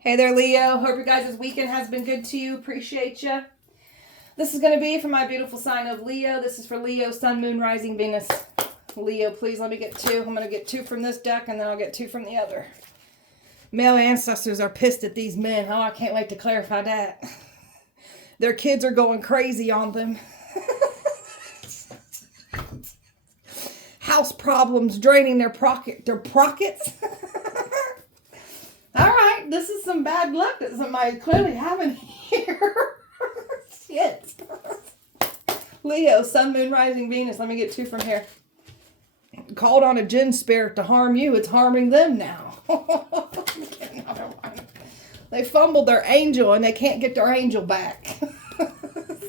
Hey there, Leo. Hope your guys' weekend has been good to you. Appreciate you. This is going to be for my beautiful sign of Leo. This is for Leo, Sun, Moon, Rising, Venus. Leo, please let me get two. I'm going to get two from this deck and then I'll get two from the other. Male ancestors are pissed at these men. Oh, I can't wait to clarify that. Their kids are going crazy on them. House problems draining their pockets. All right, this is some bad luck that somebody's clearly having here. Shit. Leo, Sun, Moon, Rising, Venus. Let me get two from here. Called on a jinn spirit to harm you. It's harming them now. They fumbled their angel and they can't get their angel back.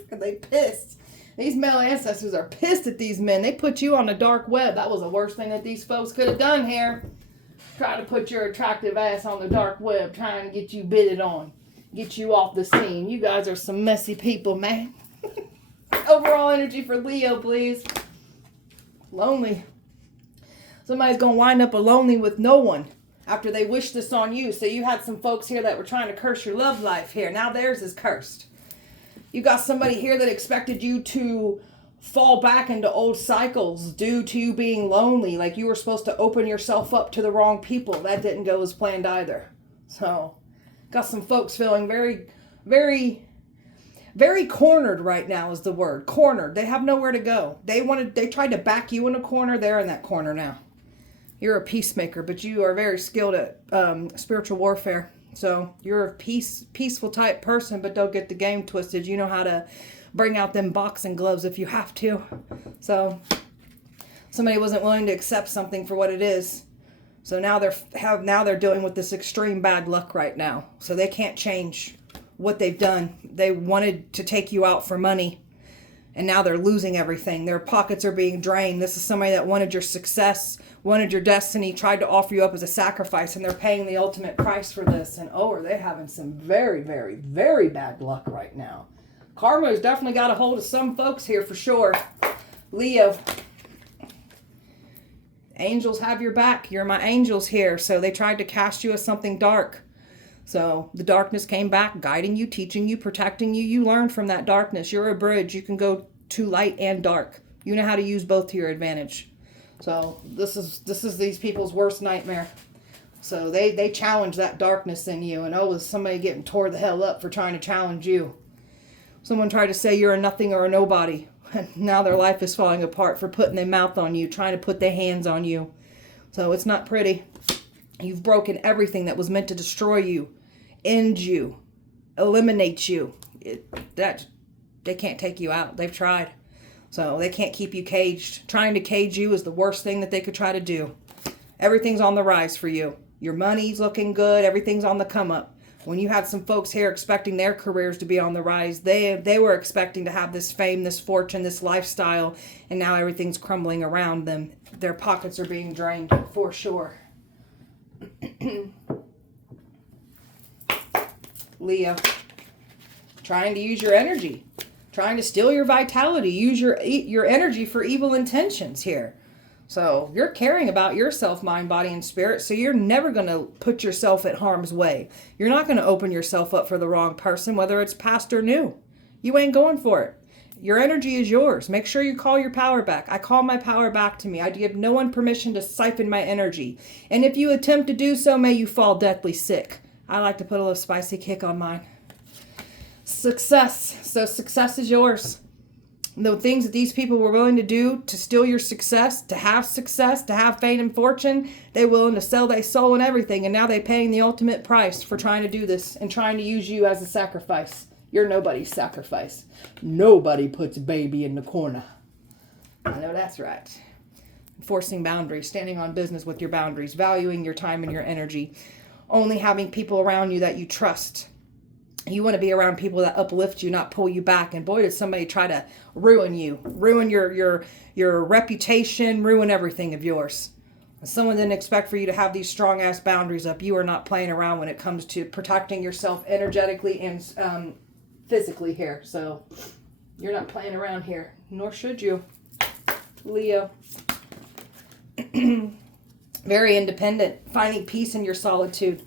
They pissed. These male ancestors are pissed at these men. They put you on the dark web. That was the worst thing that these folks could have done here. Try to put your attractive ass on the dark web, trying to get you bidded on. Get you off the scene. You guys are some messy people, man. Overall energy for Leo, please. Lonely. Somebody's going to wind up lonely with no one after they wish this on you. So you had some folks here that were trying to curse your love life here. Now theirs is cursed. You got somebody here that expected you to fall back into old cycles due to you being lonely. Like you were supposed to open yourself up to the wrong people. That didn't go as planned either. So got some folks feeling very, very, very cornered right now is the word. Cornered. They have nowhere to go. They tried to back you in a corner. They're in that corner now. You're a peacemaker, but you are very skilled at spiritual warfare. So you're a peaceful type person, but don't get the game twisted. You know how to bring out them boxing gloves if you have to. So somebody wasn't willing to accept something for what it is. So now they're dealing with this extreme bad luck right now. So they can't change what they've done. They wanted to take you out for money, and now they're losing everything. Their pockets are being drained. This is somebody that wanted your success, wanted your destiny, tried to offer you up as a sacrifice, and they're paying the ultimate price for this. And oh, are they having some very, very, very bad luck right now. Karma has definitely got a hold of some folks here for sure. Leo. Angels have your back. You're my angels here. So they tried to cast you as something dark. So the darkness came back, guiding you, teaching you, protecting you. You learned from that darkness. You're a bridge. You can go to light and dark. You know how to use both to your advantage. So this is these people's worst nightmare. So they challenge that darkness in you. And oh, is somebody getting tore the hell up for trying to challenge you. Someone tried to say you're a nothing or a nobody. And now their life is falling apart for putting their mouth on you, trying to put their hands on you. So it's not pretty. You've broken everything that was meant to destroy you, end you, eliminate you. They can't take you out. They've tried. So they can't keep you caged. Trying to cage you is the worst thing that they could try to do. Everything's on the rise for you. Your money's looking good. Everything's on the come up. When you had some folks here expecting their careers to be on the rise, they were expecting to have this fame, this fortune, this lifestyle, and now everything's crumbling around them. Their pockets are being drained for sure. Leo, trying to use your energy, trying to steal your vitality, use your energy for evil intentions here. So you're caring about yourself, mind, body, and spirit. So you're never going to put yourself at harm's way. You're not going to open yourself up for the wrong person, whether it's past or new. You ain't going for it. Your energy is yours. Make sure you call your power back. I call my power back to me. I give no one permission to siphon my energy. And if you attempt to do so, may you fall deathly sick. I like to put a little spicy kick on mine. Success. So success is yours. The things that these people were willing to do to steal your success, to have fame and fortune, they're willing to sell their soul and everything. And now they're paying the ultimate price for trying to do this and trying to use you as a sacrifice. You're nobody's sacrifice. Nobody puts baby in the corner. I know that's right. Enforcing boundaries, standing on business with your boundaries, valuing your time and your energy. Only having people around you that you trust. You want to be around people that uplift you, not pull you back. And boy, did somebody try to ruin you, ruin your reputation, ruin everything of yours. Someone didn't expect for you to have these strong ass boundaries up. You are not playing around when it comes to protecting yourself energetically and physically here. So you're not playing around here, nor should you, Leo. Very independent, finding peace in your solitude.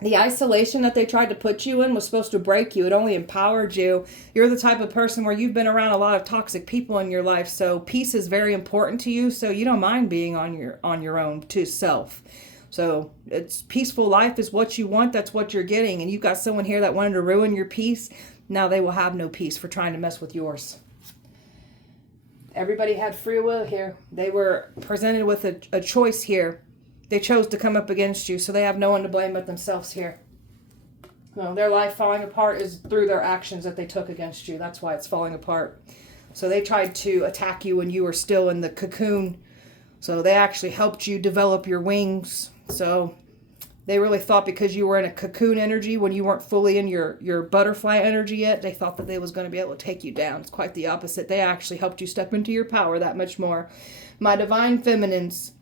The isolation that they tried to put you in was supposed to break you. It only empowered you. You're the type of person where you've been around a lot of toxic people in your life. So peace is very important to you. So you don't mind being on your own to self. So it's peaceful life is what you want. That's what you're getting. And you've got someone here that wanted to ruin your peace. Now they will have no peace for trying to mess with yours. Everybody had free will here. They were presented with a choice here. They chose to come up against you, so they have no one to blame but themselves here. No, their life falling apart is through their actions that they took against you. That's why it's falling apart. So they tried to attack you when you were still in the cocoon. So they actually helped you develop your wings. So they really thought because you were in a cocoon energy when you weren't fully in your butterfly energy yet, they thought that they was going to be able to take you down. It's quite the opposite. They actually helped you step into your power that much more. My divine feminines,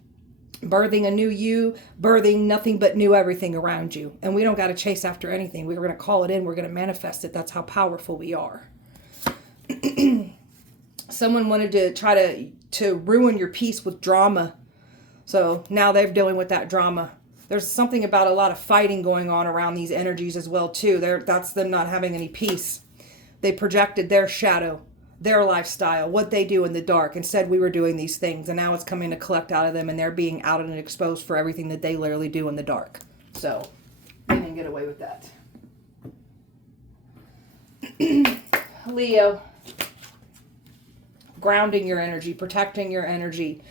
birthing a new you, birthing nothing but new everything around you. And we don't got to chase after anything. We're going to call it in. We're going to manifest it. That's how powerful we are. Someone wanted to try to ruin your peace with drama. So now they're dealing with that drama. There's something about a lot of fighting going on around these energies as well, too. That's them not having any peace. They projected their shadow, their lifestyle, what they do in the dark, and said we were doing these things. And now it's coming to collect out of them, and they're being outed and exposed for everything that they literally do in the dark. So they didn't get away with that. Leo. Grounding your energy, protecting your energy.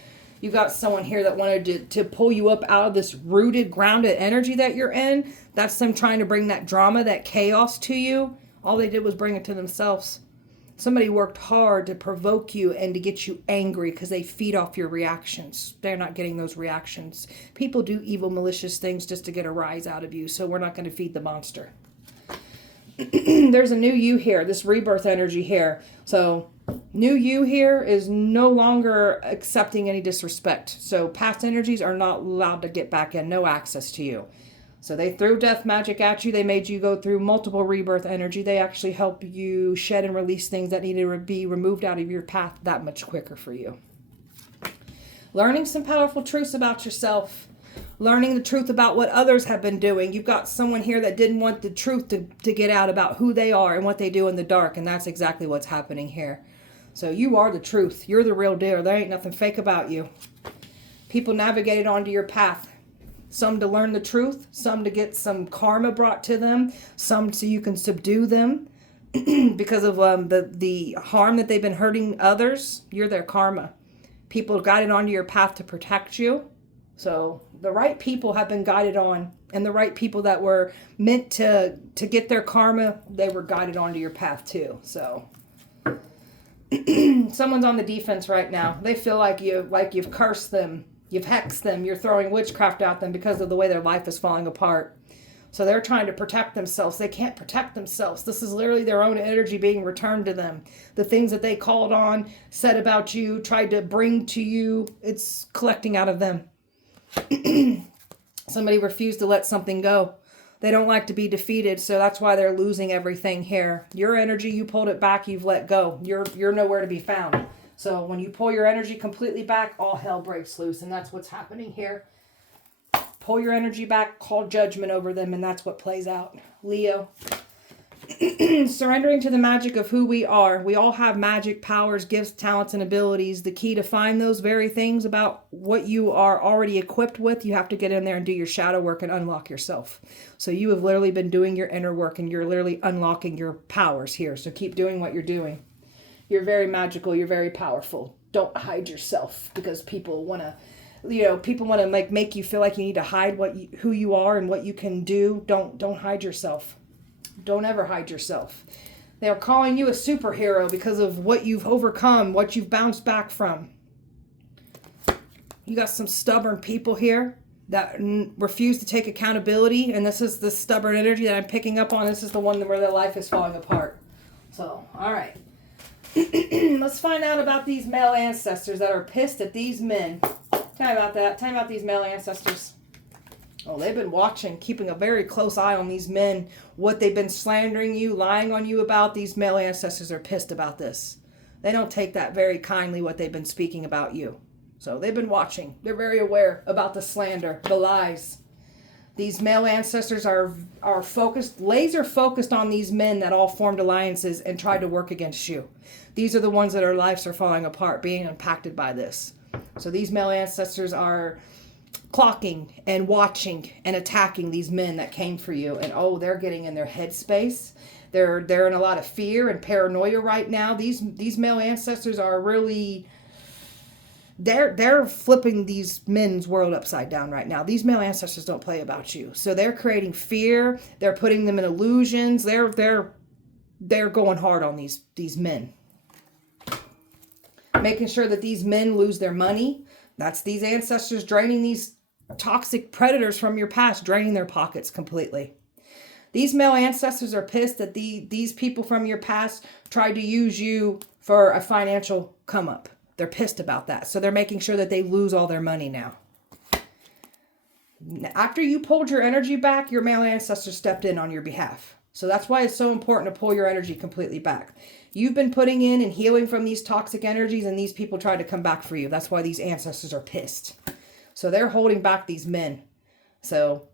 You got someone here that wanted to pull you up out of this rooted, grounded energy that you're in. That's them trying to bring that drama, that chaos to you. All they did was bring it to themselves. Somebody worked hard to provoke you and to get you angry because they feed off your reactions. They're not getting those reactions. People do evil, malicious things just to get a rise out of you, so we're not going to feed the monster. There's a new you here, this rebirth energy here. So new you here is no longer accepting any disrespect. So past energies are not allowed to get back in, no access to you. So they threw death magic at you. They made you go through multiple rebirth energy. They actually help you shed and release things that needed to be removed out of your path that much quicker for you. Learning some powerful truths about yourself. Learning the truth about what others have been doing. You've got someone here that didn't want the truth to get out about who they are and what they do in the dark. And that's exactly what's happening here. So you are the truth. You're the real deal. There ain't nothing fake about you. People navigated onto your path. Some to learn the truth. Some to get some karma brought to them. Some so you can subdue them. Because of the harm that they've been hurting others. You're their karma. People guided onto your path to protect you. So the right people have been guided on, and the right people that were meant to get their karma, they were guided onto your path too. So someone's on the defense right now. They feel like you've cursed them, you've hexed them, you're throwing witchcraft at them because of the way their life is falling apart. So they're trying to protect themselves. They can't protect themselves. This is literally their own energy being returned to them. The things that they called on, said about you, tried to bring to you, it's collecting out of them. Somebody refused to let something go. They don't like to be defeated, so that's why they're losing everything here. Your energy, you pulled it back, you've let go. You're nowhere to be found. So when you pull your energy completely back, all hell breaks loose, and that's what's happening here. Pull your energy back, call judgment over them, and that's what plays out. Leo. Surrendering to the magic of who we are. We all have magic, powers, gifts, talents, and abilities. The key to find those very things about what you are already equipped with, you have to get in there and do your shadow work and unlock yourself. So you have literally been doing your inner work and you're literally unlocking your powers here. So keep doing what you're doing. You're very magical. You're very powerful. Don't hide yourself because people want to make you feel like you need to hide who you are and what you can do. Don't hide yourself. Don't ever hide yourself. They're calling you a superhero because of what you've overcome, what you've bounced back from. You got some stubborn people here that refuse to take accountability. And this is the stubborn energy that I'm picking up on. This is the one where their life is falling apart. So, all right. Let's find out about these male ancestors that are pissed at these men. Tell me about that. Tell me about these male ancestors. Oh, they've been watching, keeping a very close eye on these men, what they've been slandering you, lying on you about. These male ancestors are pissed about this. They don't take that very kindly, what they've been speaking about you. So they've been watching. They're very aware about the slander, the lies. These male ancestors are focused, laser focused on these men that all formed alliances and tried to work against you. These are the ones that our lives are falling apart, being impacted by this. So these male ancestors are clocking and watching and attacking these men that came for you. And oh, they're getting in their headspace. They're in a lot of fear and paranoia right now. These male ancestors are really... They're flipping these men's world upside down right now. These male ancestors don't play about you. So they're creating fear. They're putting them in illusions. They're going hard on these men. Making sure that these men lose their money. That's these ancestors draining these toxic predators from your past, draining their pockets completely. These male ancestors are pissed that these people from your past tried to use you for a financial come up. They're pissed about that. So they're making sure that they lose all their money now. After you pulled your energy back, your male ancestors stepped in on your behalf. So that's why it's so important to pull your energy completely back. You've been putting in and healing from these toxic energies, and these people tried to come back for you. That's why these ancestors are pissed. So they're holding back these men. So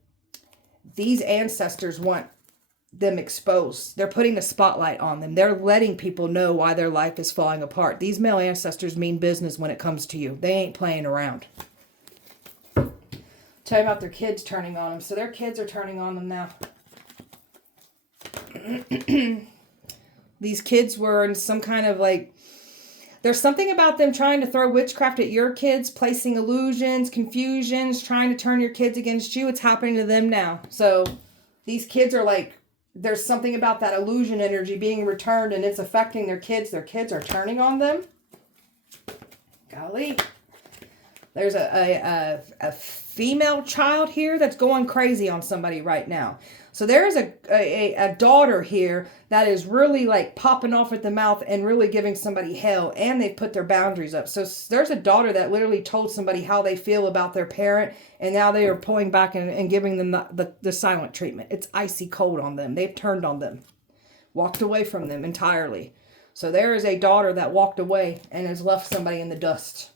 these ancestors want them exposed. They're putting the spotlight on them. They're letting people know why their life is falling apart. These male ancestors mean business when it comes to you. They ain't playing around. Tell you about their kids turning on them. So their kids are turning on them now. These kids were in some kind of like... There's something about them trying to throw witchcraft at your kids, placing illusions, confusions, trying to turn your kids against you. It's happening to them now. So these kids are like... There's something about that illusion energy being returned, and it's affecting their kids. Their kids are turning on them. Golly. There's a female child here that's going crazy on somebody right now. So there's a daughter here that is really like popping off at the mouth and really giving somebody hell, and they've put their boundaries up. So there's a daughter that literally told somebody how they feel about their parent, and now they are pulling back and giving them the silent treatment. It's icy cold on them. They've turned on them, walked away from them entirely. So there is a daughter that walked away and has left somebody in the dust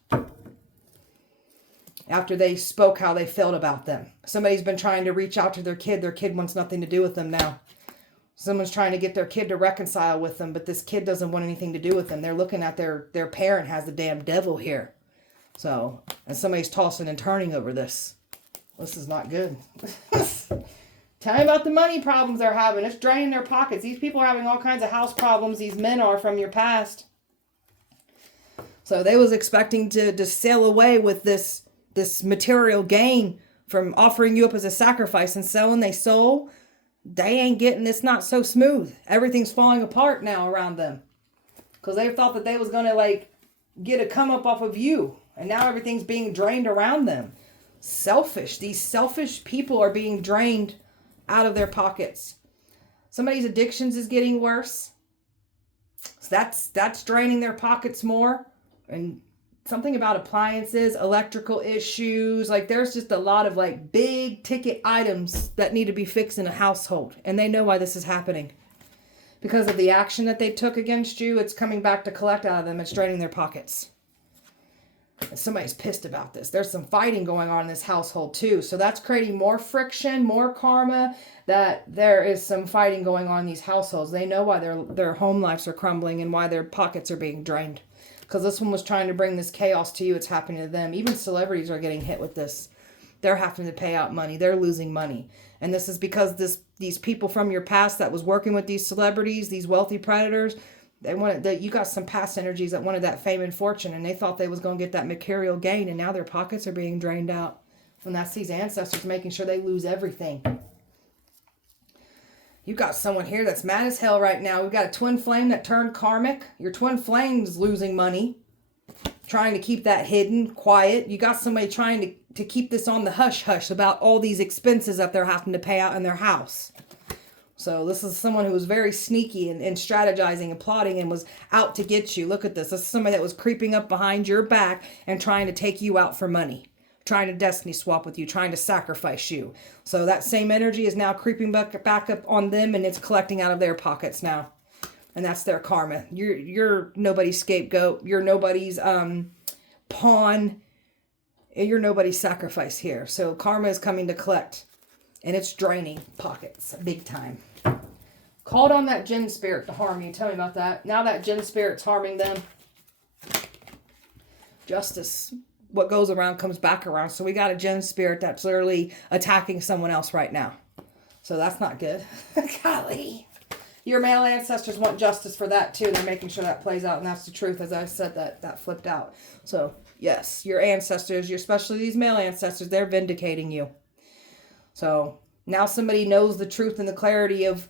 after they spoke how they felt about them. Somebody's been trying to reach out to their kid. Their kid wants nothing to do with them now. Someone's trying to get their kid to reconcile with them, but this kid doesn't want anything to do with them. They're looking at their parent has the damn devil here. So, and somebody's tossing and turning over this. This is not good. Tell me about the money problems they're having. It's draining their pockets. These people are having all kinds of house problems. These men are from your past. So they was expecting to sail away with this material gain from offering you up as a sacrifice, and selling their soul. They ain't getting, it's not so smooth. Everything's falling apart now around them. Because they thought that they was going to like get a come up off of you. And now everything's being drained around them. Selfish. These selfish people are being drained out of their pockets. Somebody's addictions is getting worse. So that's draining their pockets more. And something about appliances, electrical issues. Like there's just a lot of like big ticket items that need to be fixed in a household. And they know why this is happening. Because of the action that they took against you, it's coming back to collect out of them. It's draining their pockets. And somebody's pissed about this. There's some fighting going on in this household too. So that's creating more friction, more karma, that there is some fighting going on in these households. They know why their home lives are crumbling and why their pockets are being drained. Because this one was trying to bring this chaos to you. It's happening to them. Even celebrities are getting hit with this. They're having to pay out money. They're losing money. And this is because these people from your past that was working with these celebrities, these wealthy predators, they wanted that. You got some past energies that wanted that fame and fortune, and they thought they was going to get that material gain, and now their pockets are being drained out. And that's these ancestors making sure they lose everything. You got someone here that's mad as hell right now. We've got a twin flame that turned karmic. Your twin flame's losing money. Trying to keep that hidden, quiet. You got somebody trying to keep this on the hush-hush about all these expenses that they're having to pay out in their house. So this is someone who was very sneaky and strategizing and plotting and was out to get you. Look at this. This is somebody that was creeping up behind your back and trying to take you out for money. Trying to destiny swap with you, trying to sacrifice you. So that same energy is now creeping back up on them, and it's collecting out of their pockets now. And that's their karma. You're nobody's scapegoat. You're nobody's pawn. You're nobody's sacrifice here. So karma is coming to collect. And it's draining pockets big time. Called on that jinn spirit to harm you. Tell me about that. Now that jinn spirit's harming them. Justice. What goes around comes back around. So we got a jinn spirit that's literally attacking someone else right now. So that's not good. Golly. Your male ancestors want justice for that too. They're making sure that plays out. And that's the truth. As I said, that flipped out. So yes, your ancestors, especially these male ancestors, they're vindicating you. So now somebody knows the truth and the clarity of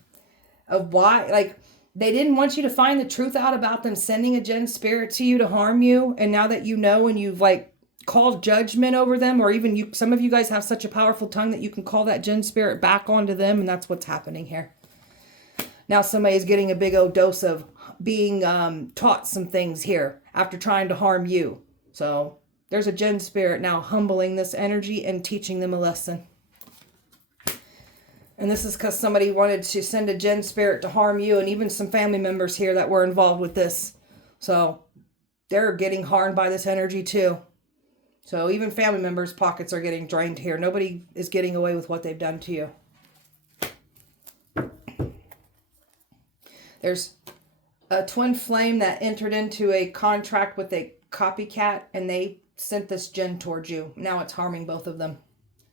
why, like, they didn't want you to find the truth out about them sending a jinn spirit to you to harm you. And now that you know, and you've like called judgment over them, or even you, some of you guys have such a powerful tongue that you can call that jinn spirit back onto them. And that's what's happening here. Now somebody's getting a big old dose of being taught some things here after trying to harm you. So there's a jinn spirit now humbling this energy and teaching them a lesson. And this is because somebody wanted to send a jinn spirit to harm you, and even some family members here that were involved with this. So they're getting harmed by this energy too. So even family members' pockets are getting drained here. Nobody is getting away with what they've done to you. There's a twin flame that entered into a contract with a copycat, and they sent this jinn towards you. Now it's harming both of them.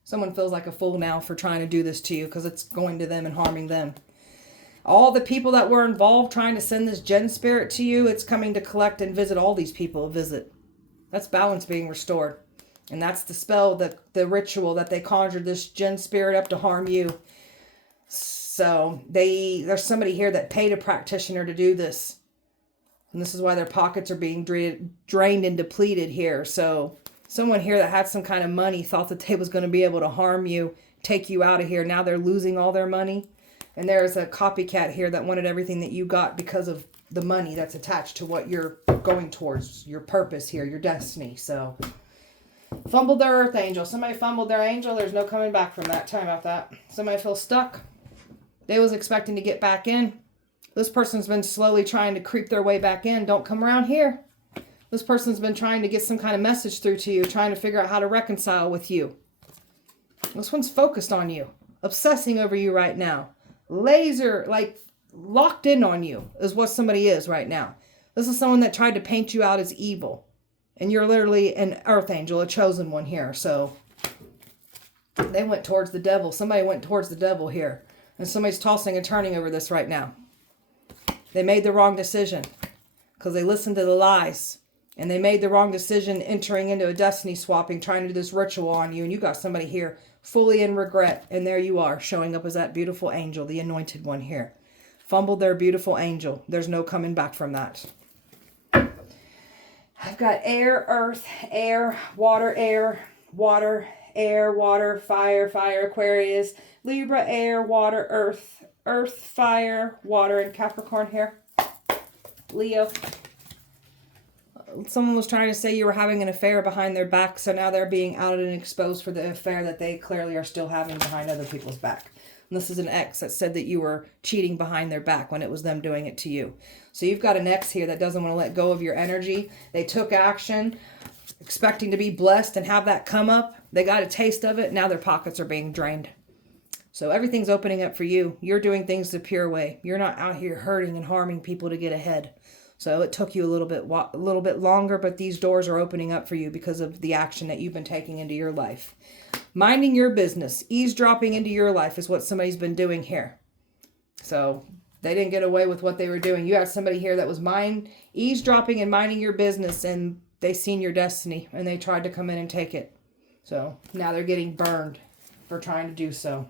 Someone feels like a fool now for trying to do this to you because it's going to them and harming them. All the people that were involved trying to send this jinn spirit to you, it's coming to collect and visit all these people. Visit. That's balance being restored. And that's the spell, the ritual that they conjured this jinn spirit up to harm you. So there's somebody here that paid a practitioner to do this. And this is why their pockets are being drained and depleted here. So someone here that had some kind of money thought that they was going to be able to harm you, take you out of here. Now they're losing all their money. And there's a copycat here that wanted everything that you got because of the money that's attached to what you're going towards, your purpose here, your destiny. So fumbled their earth angel. Somebody fumbled their angel. There's no coming back from that. Tell me about that. Somebody feels stuck. They was expecting to get back in. This person's been slowly trying to creep their way back in. Don't come around here. This person's been trying to get some kind of message through to you, trying to figure out how to reconcile with you. This one's focused on you, obsessing over you right now. Laser, like locked in on you is what somebody is right now. This is someone that tried to paint you out as evil. And you're literally an earth angel, a chosen one here. So they went towards the devil. Somebody went towards the devil here. And somebody's tossing and turning over this right now. They made the wrong decision because they listened to the lies. And they made the wrong decision entering into a destiny swapping, trying to do this ritual on you. And you got somebody here fully in regret. And there you are, showing up as that beautiful angel, the anointed one here. Fumbled their beautiful angel. There's no coming back from that. I've got air, earth, air, water, water, air, water, fire, fire, Aquarius, Libra, air, water, earth, fire, water, and Capricorn here. Leo. Someone was trying to say you were having an affair behind their back, so now they're being outed and exposed for the affair that they clearly are still having behind other people's back. And this is an ex that said that you were cheating behind their back when it was them doing it to you. So you've got an ex here that doesn't want to let go of your energy. They took action, expecting to be blessed and have that come up. They got a taste of it. Now their pockets are being drained. So everything's opening up for you. You're doing things the pure way. You're not out here hurting and harming people to get ahead. So it took you a little bit longer, but these doors are opening up for you because of the action that you've been taking into your life. Minding your business, eavesdropping into your life is what somebody's been doing here. So they didn't get away with what they were doing. You have somebody here that was eavesdropping and minding your business, and they seen your destiny and they tried to come in and take it. So now they're getting burned for trying to do so.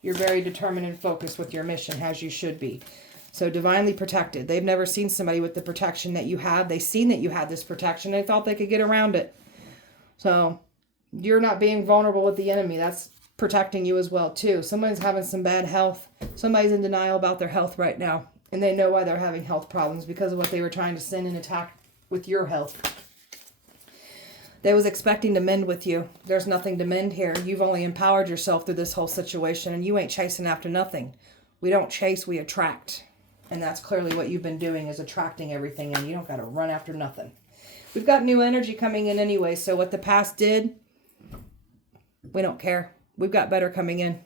You're very determined and focused with your mission, as you should be. So divinely protected. They've never seen somebody with the protection that you have. They've seen that you had this protection. They thought they could get around it. So you're not being vulnerable with the enemy. That's protecting you as well too. Somebody's having some bad health. Somebody's in denial about their health right now. And they know why they're having health problems, because of what they were trying to sin and attack with your health. They was expecting to mend with you. There's nothing to mend here. You've only empowered yourself through this whole situation, and you ain't chasing after nothing. We don't chase, we attract. And that's clearly what you've been doing, is attracting everything, and you don't got to run after nothing. We've got new energy coming in anyway, so what the past did, we don't care. We've got better coming in.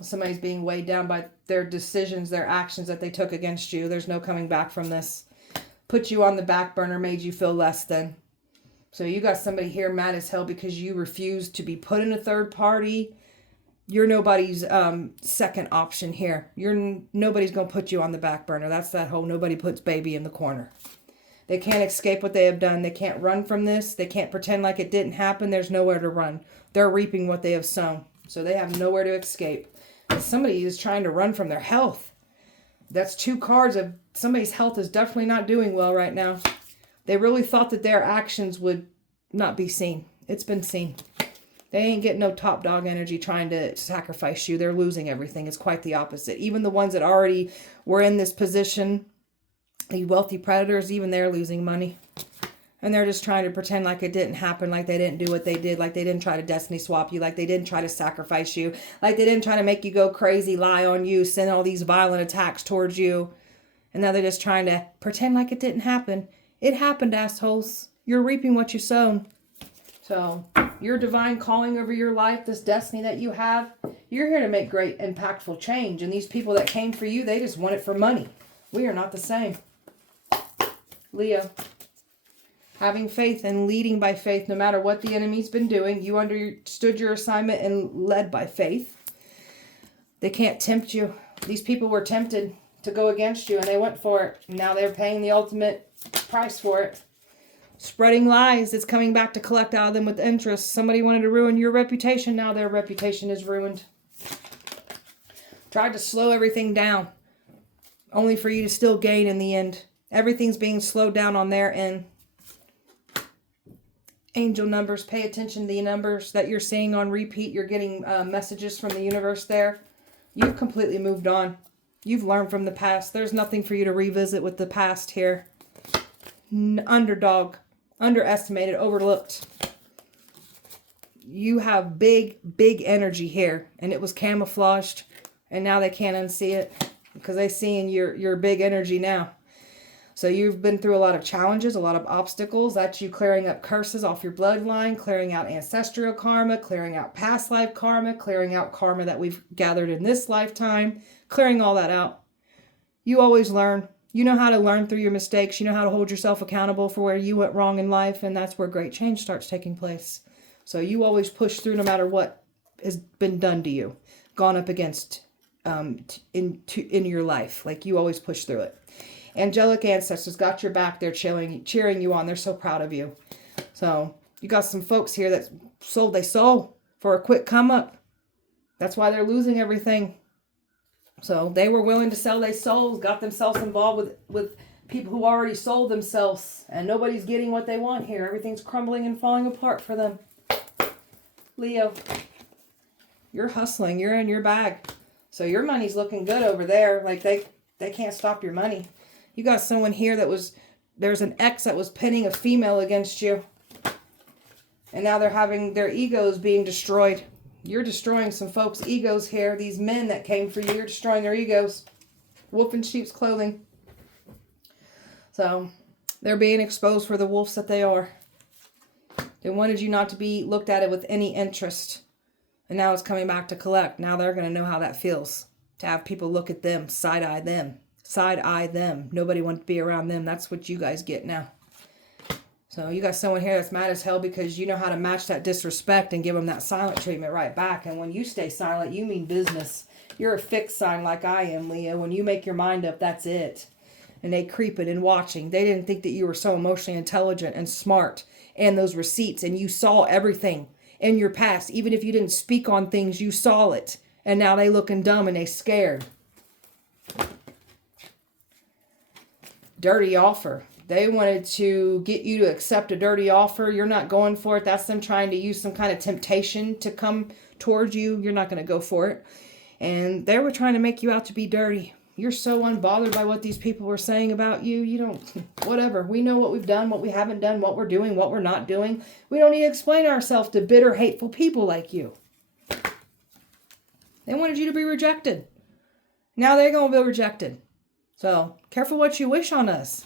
Somebody's being weighed down by their decisions, their actions that they took against you. There's no coming back from this. Put you on the back burner, made you feel less than. So you got somebody here mad as hell because you refused to be put in a third party. You're nobody's second option here. Nobody's going to put you on the back burner. That's that whole nobody puts baby in the corner. They can't escape what they have done. They can't run from this. They can't pretend like it didn't happen. There's nowhere to run. They're reaping what they have sown. So they have nowhere to escape. And somebody is trying to run from their health. That's 2 cards of somebody's health is definitely not doing well right now. They really thought that their actions would not be seen. It's been seen. They ain't getting no top dog energy trying to sacrifice you. They're losing everything. It's quite the opposite. Even the ones that already were in this position, the wealthy predators, even they're losing money. And they're just trying to pretend like it didn't happen, like they didn't do what they did, like they didn't try to destiny swap you, like they didn't try to sacrifice you, like they didn't try to make you go crazy, lie on you, send all these violent attacks towards you. And now they're just trying to pretend like it didn't happen. It happened, assholes. You're reaping what you sown. So your divine calling over your life, this destiny that you have, you're here to make great impactful change. And these people that came for you, they just want it for money. We are not the same. Leo. Having faith and leading by faith, no matter what the enemy's been doing, you understood your assignment and led by faith. They can't tempt you. These people were tempted to go against you and they went for it. Now they're paying the ultimate price for it. Spreading lies, it's coming back to collect out of them with interest. Somebody wanted to ruin your reputation, now their reputation is ruined. Tried to slow everything down, only for you to still gain in the end. Everything's being slowed down on their end. Angel numbers, pay attention to the numbers that you're seeing on repeat. You're getting messages from the universe there. You've completely moved on. You've learned from the past. There's nothing for you to revisit with the past here. Underdog, underestimated, overlooked. You have big energy here, and it was camouflaged, and now they can't unsee it because they're seeing your big energy now. So you've been through a lot of challenges, a lot of obstacles. That's you clearing up curses off your bloodline, clearing out ancestral karma, clearing out past life karma, clearing out karma that we've gathered in this lifetime, clearing all that out. You always learn. You know how to learn through your mistakes. You know how to hold yourself accountable for where you went wrong in life, and that's where great change starts taking place. So you always push through no matter what has been done to you, gone up against in your life. Like you always push through it. Angelic ancestors got your back. They're cheering you on. They're so proud of you. So you got some folks here that sold their soul for a quick come up. That's why they're losing everything. So they were willing to sell their souls, got themselves involved with people who already sold themselves. And nobody's getting what they want here. Everything's crumbling and falling apart for them. Leo, you're hustling. You're in your bag. So your money's looking good over there. Like they can't stop your money. You got someone here there's an ex that was pinning a female against you. And now they're having their egos being destroyed. You're destroying some folks' egos here. These men that came for you, you're destroying their egos. Wolf in sheep's clothing. So they're being exposed for the wolves that they are. They wanted you not to be looked at it with any interest. And now it's coming back to collect. Now they're going to know how that feels. To have people look at them, side-eye them. Side-eye them. Nobody wants to be around them. That's what you guys get now. So you got someone here that's mad as hell because you know how to match that disrespect and give them that silent treatment right back. And when you stay silent, you mean business. You're a fixed sign like I am, Leo. When you make your mind up, that's it. And they creeping and watching. They didn't think that you were so emotionally intelligent and smart. And those receipts. And you saw everything in your past. Even if you didn't speak on things, you saw it. And now they looking dumb and they scared. Dirty offer. They wanted to get you to accept a dirty offer. You're not going for it. That's them trying to use some kind of temptation to come towards you. You're not going to go for it. And they were trying to make you out to be dirty. You're so unbothered by what these people were saying about you. You don't, whatever. We know what we've done, what we haven't done, what we're doing, what we're not doing. We don't need to explain ourselves to bitter, hateful people like you. They wanted you to be rejected. Now they're going to be rejected. So, careful what you wish on us.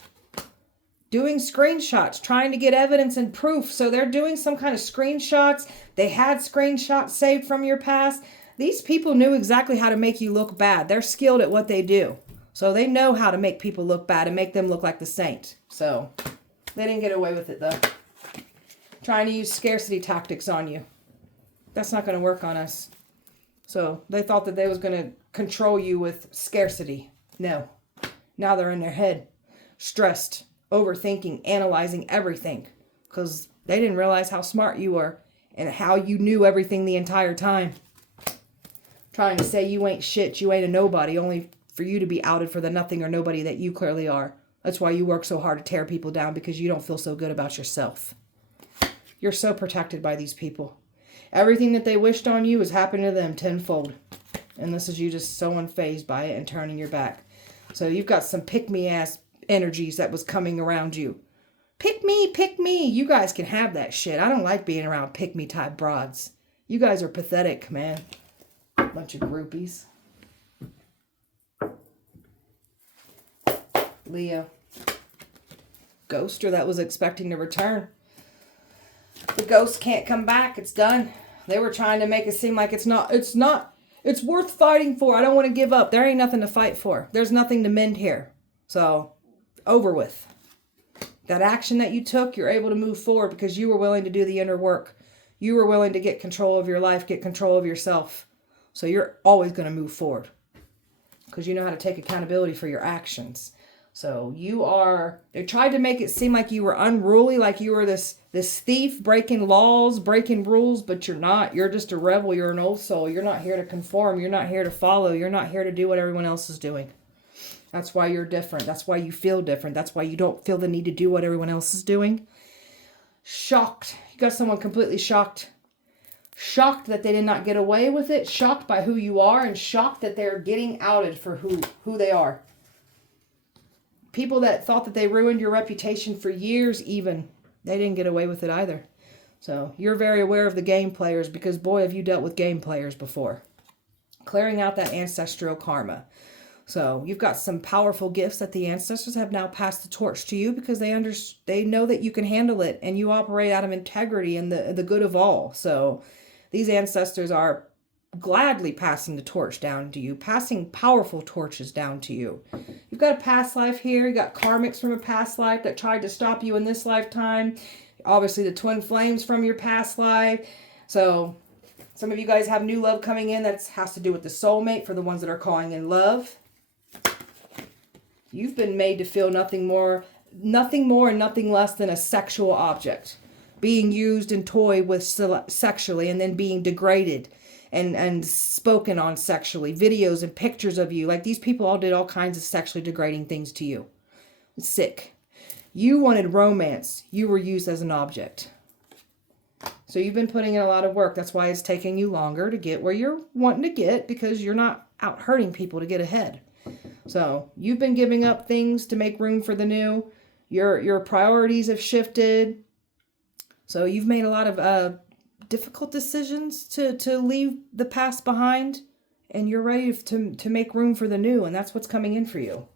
Doing screenshots, trying to get evidence and proof. So they're doing some kind of screenshots. They had screenshots saved from your past. These people knew exactly how to make you look bad. They're skilled at what they do. So they know how to make people look bad and make them look like the saint. So they didn't get away with it though. Trying to use scarcity tactics on you. That's not going to work on us. So they thought that they was going to control you with scarcity. No. Now they're in their head. Stressed. Overthinking. Analyzing everything. Because they didn't realize how smart you were. And how you knew everything the entire time. Trying to say you ain't shit. You ain't a nobody. Only for you to be outed for the nothing or nobody that you clearly are. That's why you work so hard to tear people down. Because you don't feel so good about yourself. You're so protected by these people. Everything that they wished on you is happening to them tenfold. And this is you just so unfazed by it and turning your back. So you've got some pick-me-ass energies that was coming around you. Pick me, pick me. You guys can have that shit. I don't like being around pick-me type broads. You guys are pathetic, man. Bunch of groupies. Leo. Ghoster that was expecting to return. The ghost can't come back. It's done. They were trying to make it seem like it's worth fighting for. I don't want to give up. There ain't nothing to fight for. There's nothing to mend here. So, over with. That action that you took, you're able to move forward because you were willing to do the inner work. You were willing to get control of your life, get control of yourself. So you're always going to move forward because you know how to take accountability for your actions. So they tried to make it seem like you were unruly, like you were this thief breaking laws, breaking rules, but you're not. You're just a rebel. You're an old soul. You're not here to conform. You're not here to follow. You're not here to do what everyone else is doing. That's why you're different. That's why you feel different. That's why you don't feel the need to do what everyone else is doing. Shocked. You got someone completely shocked. Shocked that they did not get away with it. Shocked by who you are and shocked that they're getting outed for who they are. People that thought that they ruined your reputation for years even, they didn't get away with it either. So you're very aware of the game players because boy, have you dealt with game players before. Clearing out that ancestral karma. So you've got some powerful gifts that the ancestors have now passed the torch to you because they know that you can handle it and you operate out of integrity and the good of all. So these ancestors are gladly passing the torch down to you, passing powerful torches down to you. You've got a past life here. You got karmics from a past life that tried to stop you in this lifetime. Obviously the twin flames from your past life. So some of you guys have new love coming in that has to do with the soulmate for the ones that are calling in love. You've been made to feel nothing more and nothing less than a sexual object. Being used and toyed with sexually and then being degraded and spoken on sexually. Videos and pictures of you. Like these people all did all kinds of sexually degrading things to you. It's sick. You wanted romance. You were used as an object. So you've been putting in a lot of work. That's why it's taking you longer to get where you're wanting to get because you're not out hurting people to get ahead. So you've been giving up things to make room for the new. Your priorities have shifted. So you've made a lot of difficult decisions to leave the past behind. And you're ready to make room for the new. And that's what's coming in for you.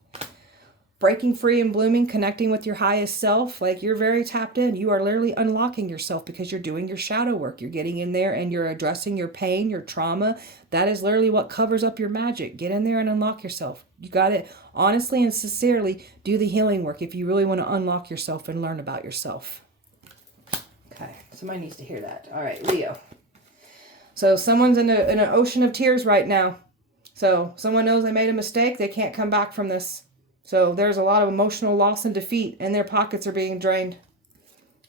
Breaking free and blooming, connecting with your highest self. Like you're very tapped in. You are literally unlocking yourself because you're doing your shadow work. You're getting in there and you're addressing your pain, your trauma. That is literally what covers up your magic. Get in there and unlock yourself. You got to honestly and sincerely do the healing work if you really want to unlock yourself and learn about yourself. Okay, somebody needs to hear that. All right, Leo. So someone's in an ocean of tears right now. So someone knows they made a mistake. They can't come back from this. So there's a lot of emotional loss and defeat and their pockets are being drained.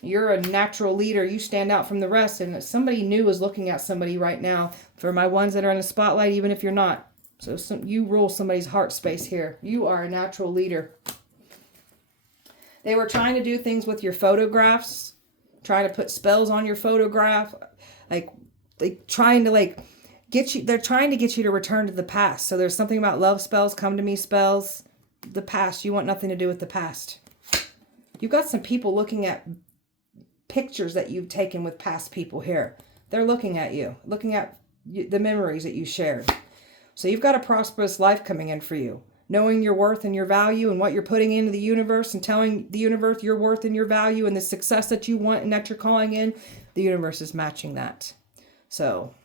You're a natural leader. You stand out from the rest. And somebody new is looking at somebody right now. For my ones that are in the spotlight, even if you're not. So you rule somebody's heart space here. You are a natural leader. They were trying to do things with your photographs. Trying to put spells on your photograph. Trying to get you. They're trying to get you to return to the past. So there's something about love spells, come to me spells. The past. You want nothing to do with the past. You've got some people looking at pictures that you've taken with past people here. They're looking at you. Looking at the memories that you shared. So you've got a prosperous life coming in for you. Knowing your worth and your value and what you're putting into the universe and telling the universe your worth and your value and the success that you want and that you're calling in. The universe is matching that. So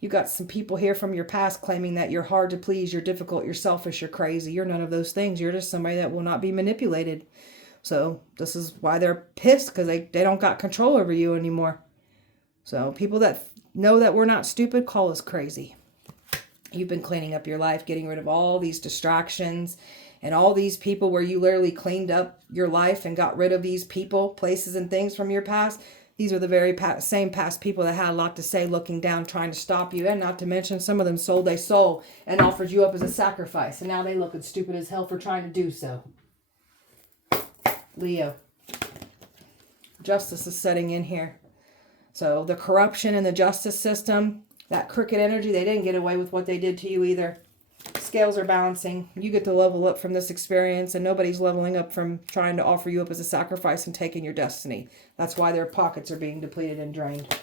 You got some people here from your past claiming that you're hard to please, you're difficult, you're selfish, you're crazy. You're none of those things. You're just somebody that will not be manipulated. So this is why they're pissed, because they don't got control over you anymore. So people that know that we're not stupid call us crazy. You've been cleaning up your life, getting rid of all these distractions and all these people where you literally cleaned up your life and got rid of these people, places, and things from your past. These are the very same past people that had a lot to say, looking down, trying to stop you. And not to mention, some of them sold their soul and offered you up as a sacrifice. And now they looking stupid as hell for trying to do so. Leo. Justice is setting in here. So the corruption in the justice system, that crooked energy, they didn't get away with what they did to you either. Scales are balancing. You get to level up from this experience, and nobody's leveling up from trying to offer you up as a sacrifice and taking your destiny. That's why their pockets are being depleted and drained.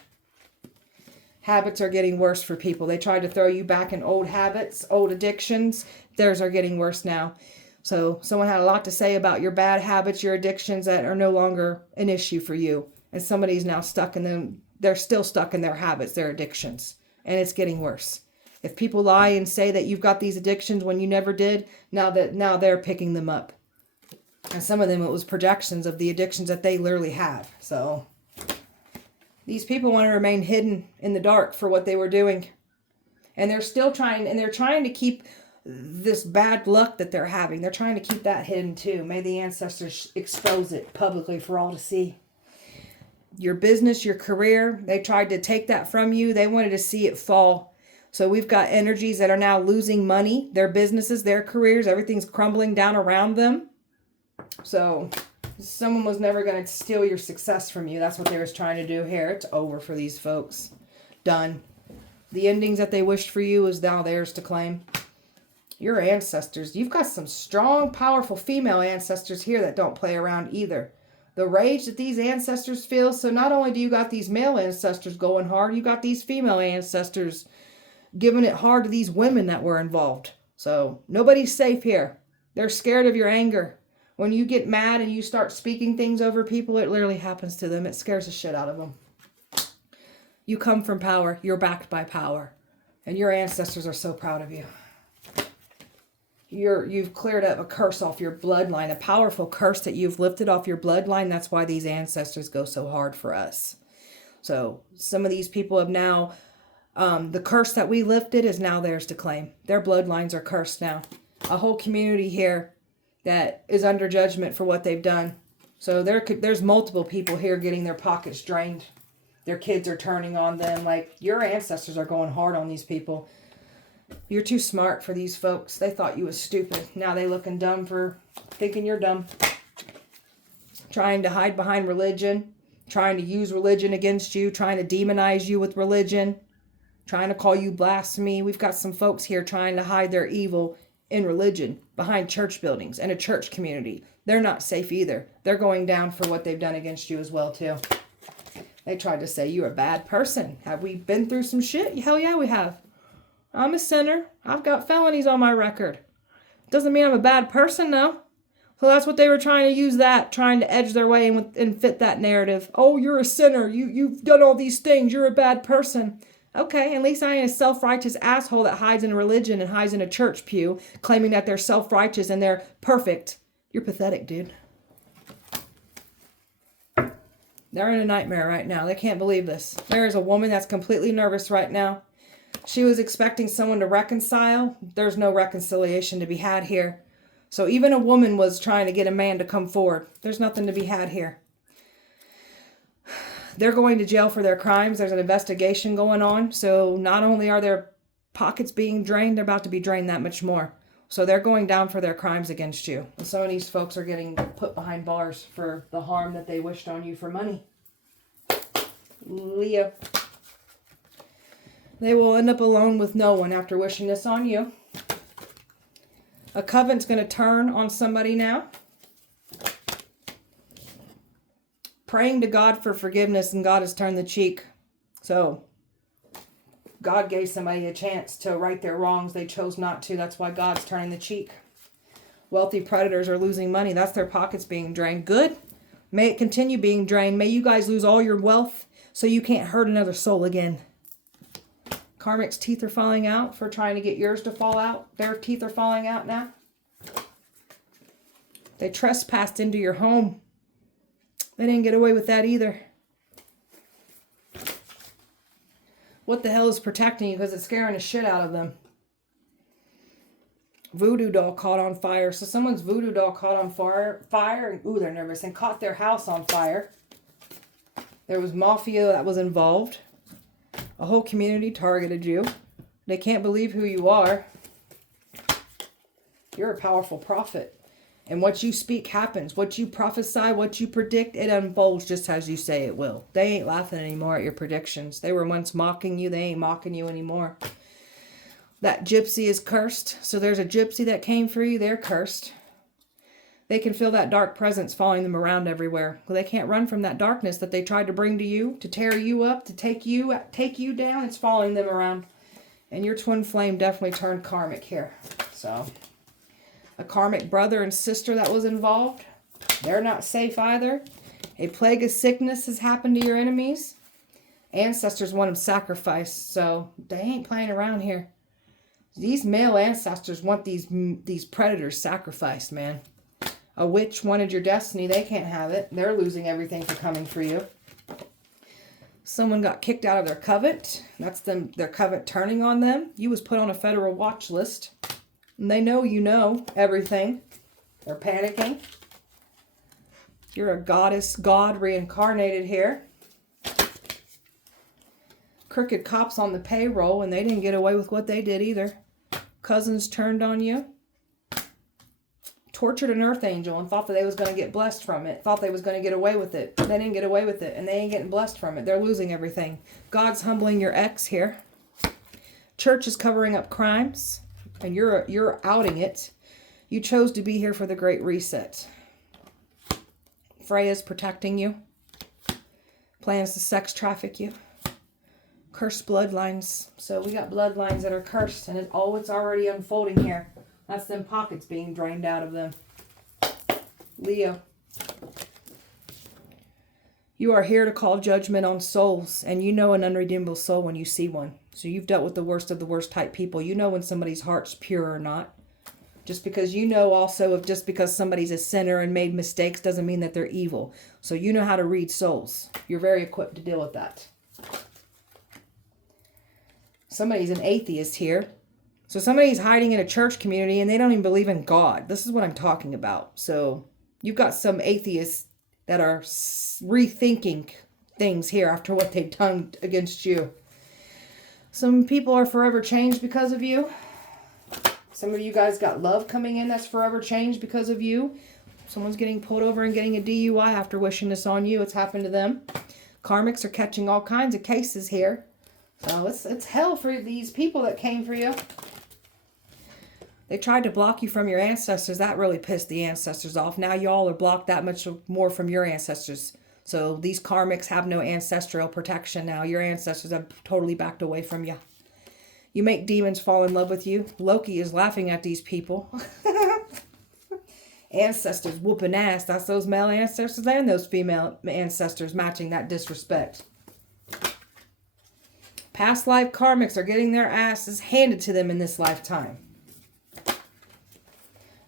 Habits are getting worse for people. They tried to throw you back in old habits, old addictions. Theirs are getting worse now. So someone had a lot to say about your bad habits, your addictions that are no longer an issue for you. And somebody's now stuck in them. They're still stuck in their habits, their addictions. And it's getting worse. If people lie and say that you've got these addictions when you never did, now they're picking them up. And some of them, it was projections of the addictions that they literally have. So these people want to remain hidden in the dark for what they were doing. And they're still trying, and they're trying to keep this bad luck that they're having. They're trying to keep that hidden too. May the ancestors expose it publicly for all to see. Your business, your career, they tried to take that from you. They wanted to see it fall. So we've got energies that are now losing money, their businesses, their careers, everything's crumbling down around them. So someone was never going to steal your success from you. That's what they was trying to do here. It's over for these folks. Done. The endings that they wished for you is now theirs to claim. Your ancestors, you've got some strong, powerful female ancestors here that don't play around either. The rage that these ancestors feel. So not only do you got these male ancestors going hard, you got these female ancestors giving it hard to these women that were involved. So nobody's safe here. They're scared of your anger. When you get mad and you start speaking things over people, it literally happens to them. It scares the shit out of them. You come from power. You're backed by power. And your ancestors are so proud of you. You've cleared up a curse off your bloodline, a powerful curse that you've lifted off your bloodline. That's why these ancestors go so hard for us. So some of these people have now, the curse that we lifted is now theirs to claim. Their bloodlines are cursed now. A whole community here that is under judgment for what they've done. So there's multiple people here getting their pockets drained. Their kids are turning on them. Like, your ancestors are going hard on these people. You're too smart for these folks. They thought you was stupid. Now they looking dumb for thinking you're dumb. Trying to hide behind religion. Trying to use religion against you. Trying to demonize you with religion. Trying to call you blasphemy. We've got some folks here trying to hide their evil in religion. Behind church buildings and a church community. They're not safe either. They're going down for what they've done against you as well too. They tried to say you're a bad person. Have we been through some shit? Hell yeah, we have. I'm a sinner. I've got felonies on my record. Doesn't mean I'm a bad person, though. So that's what they were trying to use, that, trying to edge their way and fit that narrative. Oh, you're a sinner. You've done all these things. You're a bad person. Okay, at least I ain't a self-righteous asshole that hides in a religion and hides in a church pew, claiming that they're self-righteous and they're perfect. You're pathetic, dude. They're in a nightmare right now. They can't believe this. There is a woman that's completely nervous right now. She was expecting someone to reconcile. There's no reconciliation to be had here. So even a woman was trying to get a man to come forward. There's nothing to be had here. They're going to jail for their crimes. There's an investigation going on. So not only are their pockets being drained, they're about to be drained that much more. So they're going down for their crimes against you. And some of these folks are getting put behind bars for the harm that they wished on you for money. Leo. They will end up alone with no one after wishing this on you. A covenant's going to turn on somebody now. Praying to God for forgiveness, and God has turned the cheek. So God gave somebody a chance to right their wrongs. They chose not to. That's why God's turning the cheek. Wealthy predators are losing money. That's their pockets being drained. Good. May it continue being drained. May you guys lose all your wealth so you can't hurt another soul again. Karmic's teeth are falling out for trying to get yours to fall out. Their teeth are falling out now. They trespassed into your home. They didn't get away with that either. What the hell is protecting you? Because it's scaring the shit out of them. Voodoo doll caught on fire. So someone's voodoo doll caught on fire. Ooh, they're nervous. And caught their house on fire. There was mafia that was involved. A whole community targeted you. They can't believe who you are. You're a powerful prophet. And what you speak happens. What you prophesy, what you predict, it unfolds just as you say it will. They ain't laughing anymore at your predictions. They were once mocking you. They ain't mocking you anymore. That gypsy is cursed. So there's a gypsy that came for you. They're cursed. They can feel that dark presence following them around everywhere. Well, they can't run from that darkness that they tried to bring to you, to tear you up, to take you down. It's following them around. And your twin flame definitely turned karmic here. So a karmic brother and sister that was involved. They're not safe either. A plague of sickness has happened to your enemies. Ancestors want them sacrificed, so they ain't playing around here. These male ancestors want these predators sacrificed, man. A witch wanted your destiny. They can't have it. They're losing everything for coming for you. Someone got kicked out of their covet. That's them. Their covet turning on them. You was put on a federal watch list. And they know you know everything. They're panicking. You're a goddess, God reincarnated here. Crooked cops on the payroll, and they didn't get away with what they did either. Cousins turned on you. Tortured an earth angel and thought that they was going to get blessed from it. Thought they was going to get away with it. They didn't get away with it, and they ain't getting blessed from it. They're losing everything. God's humbling your ex here. Church is covering up crimes. And you're outing it. You chose to be here for the Great Reset. Freya's protecting you. Plans to sex traffic you. Cursed bloodlines. So we got bloodlines that are cursed. And it's already unfolding here. That's them pockets being drained out of them. Leo. You are here to call judgment on souls. And you know an unredeemable soul when you see one. So you've dealt with the worst of the worst type people. You know when somebody's heart's pure or not. Just because you know also if just because somebody's a sinner and made mistakes doesn't mean that they're evil. So you know how to read souls. You're very equipped to deal with that. Somebody's an atheist here. So somebody's hiding in a church community and they don't even believe in God. This is what I'm talking about. So you've got some atheists that are rethinking things here after what they've done against you. Some people are forever changed because of you. Some of you guys got love coming in that's forever changed because of you. Someone's getting pulled over and getting a DUI after wishing this on you. It's happened to them. Karmics are catching all kinds of cases here. So it's hell for these people that came for you. They tried to block you from your ancestors. That really pissed the ancestors off. Now y'all are blocked that much more from your ancestors. So these karmics have no ancestral protection now. Your ancestors have totally backed away from you. You make demons fall in love with you. Loki is laughing at these people. Ancestors whooping ass. That's those male ancestors and those female ancestors matching that disrespect. Past life karmics are getting their asses handed to them in this lifetime.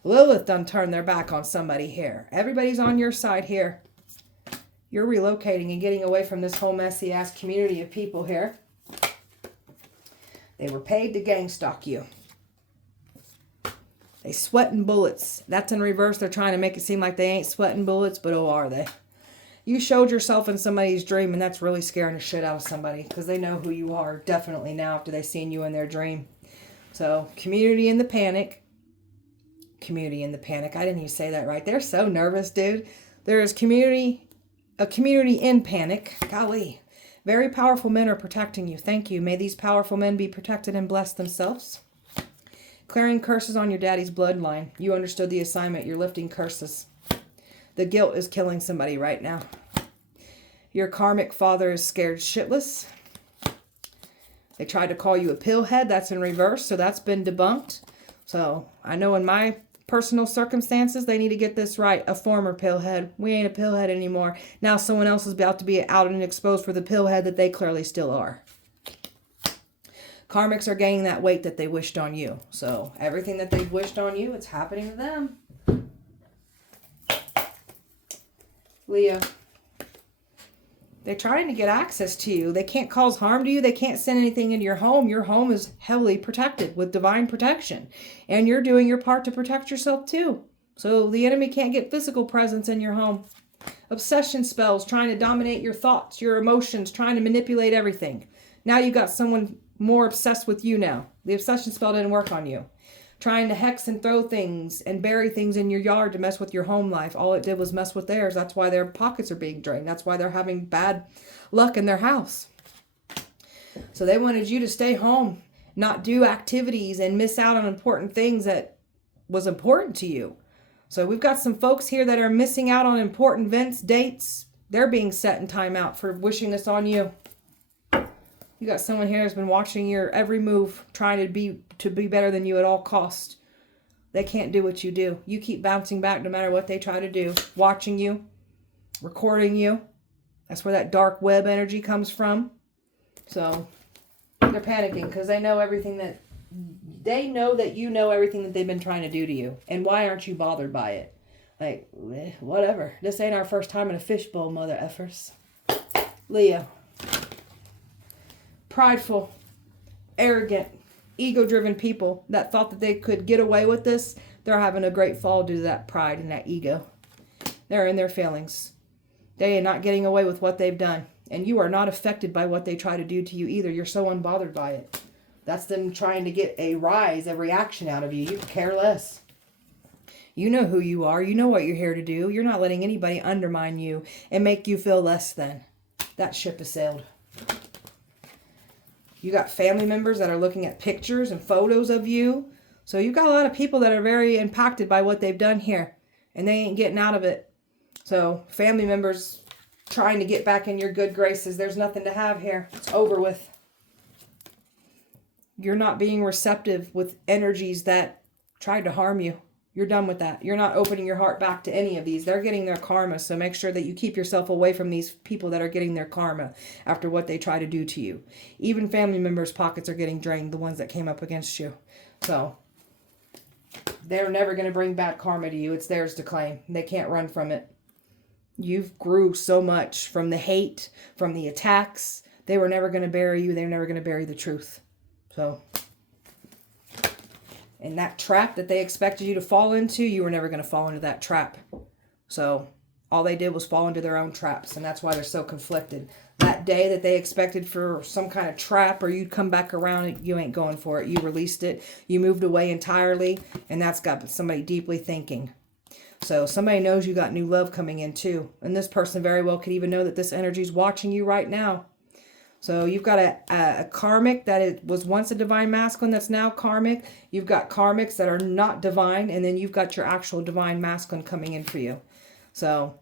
Lilith done turned their back on somebody here. Everybody's on your side here. You're relocating and getting away from this whole messy ass community of people here. They were paid to gang stalk you. They sweating bullets. That's in reverse. They're trying to make it seem like they ain't sweating bullets, but oh, are they? You showed yourself in somebody's dream, and that's really scaring the shit out of somebody because they know who you are definitely now after they've seen you in their dream. So, community in the panic. Community in the panic. I didn't even say that right. They're so nervous, dude. There is a community in panic. Golly. Very powerful men are protecting you. Thank you. May these powerful men be protected and blessed themselves. Clearing curses on your daddy's bloodline. You understood the assignment. You're lifting curses. The guilt is killing somebody right now. Your karmic father is scared shitless. They tried to call you a pillhead. That's in reverse. So that's been debunked. So I know in my personal circumstances, they need to get this right. A former pillhead. We ain't a pillhead anymore. Now someone else is about to be out and exposed for the pillhead that they clearly still are. Karmics are gaining that weight that they wished on you. So everything that they've wished on you, it's happening to them. Leo. They're trying to get access to you. They can't cause harm to you. They can't send anything into your home. Your home is heavily protected with divine protection. And you're doing your part to protect yourself too. So the enemy can't get physical presence in your home. Obsession spells, trying to dominate your thoughts, your emotions, trying to manipulate everything. Now you got someone more obsessed with you now. The obsession spell didn't work on you. Trying to hex and throw things and bury things in your yard to mess with your home life. All it did was mess with theirs. That's why their pockets are being drained. That's why they're having bad luck in their house. So they wanted you to stay home, not do activities and miss out on important things that was important to you. So we've got some folks here that are missing out on important events, dates. They're being set in timeout for wishing this on you. You got someone here who's been watching your every move, trying to be better than you at all costs. They can't do what you do. You keep bouncing back no matter what they try to do. Watching you, recording you. That's where that dark web energy comes from. So they're panicking because they know everything that you know everything that they've been trying to do to you. And why aren't you bothered by it? Like, whatever. This ain't our first time in a fishbowl, mother effers. Leo. Prideful, arrogant, ego-driven people that thought that they could get away with this, they're having a great fall due to that pride and that ego. They're in their feelings. They are not getting away with what they've done. And you are not affected by what they try to do to you either. You're so unbothered by it. That's them trying to get a reaction out of you. You care less. You know who you are. You know what you're here to do. You're not letting anybody undermine you and make you feel less than. That ship has sailed. You got family members that are looking at pictures and photos of you. So you've got a lot of people that are very impacted by what they've done here. And they ain't getting out of it. So family members trying to get back in your good graces. There's nothing to have here. It's over with. You're not being receptive with energies that tried to harm you. You're done with that. You're not opening your heart back to any of these. They're getting their karma. So make sure that you keep yourself away from these people that are getting their karma after what they try to do to you. Even family members' pockets are getting drained, the ones that came up against you. So they're never going to bring bad karma to you. It's theirs to claim. They can't run from it. You've grew so much from the hate, from the attacks. They were never going to bury you. They're never going to bury the truth. So... and that trap that they expected you to fall into, you were never going to fall into that trap. So all they did was fall into their own traps. And that's why they're so conflicted. That day that they expected for some kind of trap or you'd come back around, you ain't going for it. You released it. You moved away entirely. And that's got somebody deeply thinking. So somebody knows you got new love coming in too. And this person very well could even know that this energy is watching you right now. So you've got a karmic that it was once a divine masculine that's now karmic. You've got karmics that are not divine. And then you've got your actual divine masculine coming in for you. So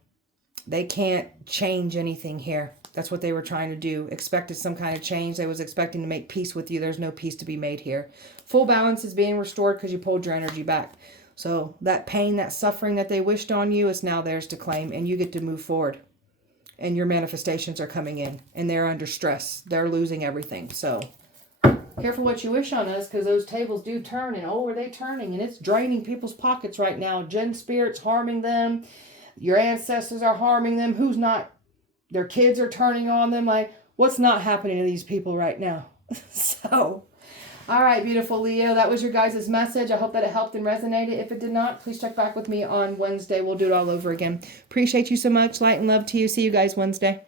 they can't change anything here. That's what they were trying to do. Expected some kind of change. They was expecting to make peace with you. There's no peace to be made here. Full balance is being restored because you pulled your energy back. So that pain, that suffering that they wished on you is now theirs to claim. And you get to move forward. And your manifestations are coming in. And they're under stress. They're losing everything. So careful what you wish on us. Because those tables do turn. And oh, are they turning? And it's draining people's pockets right now. Jinn spirits harming them. Your ancestors are harming them. Who's not? Their kids are turning on them. Like, what's not happening to these people right now? So, all right, beautiful Leo. That was your guys' message. I hope that it helped and resonated. If it did not, please check back with me on Wednesday. We'll do it all over again. Appreciate you so much. Light and love to you. See you guys Wednesday.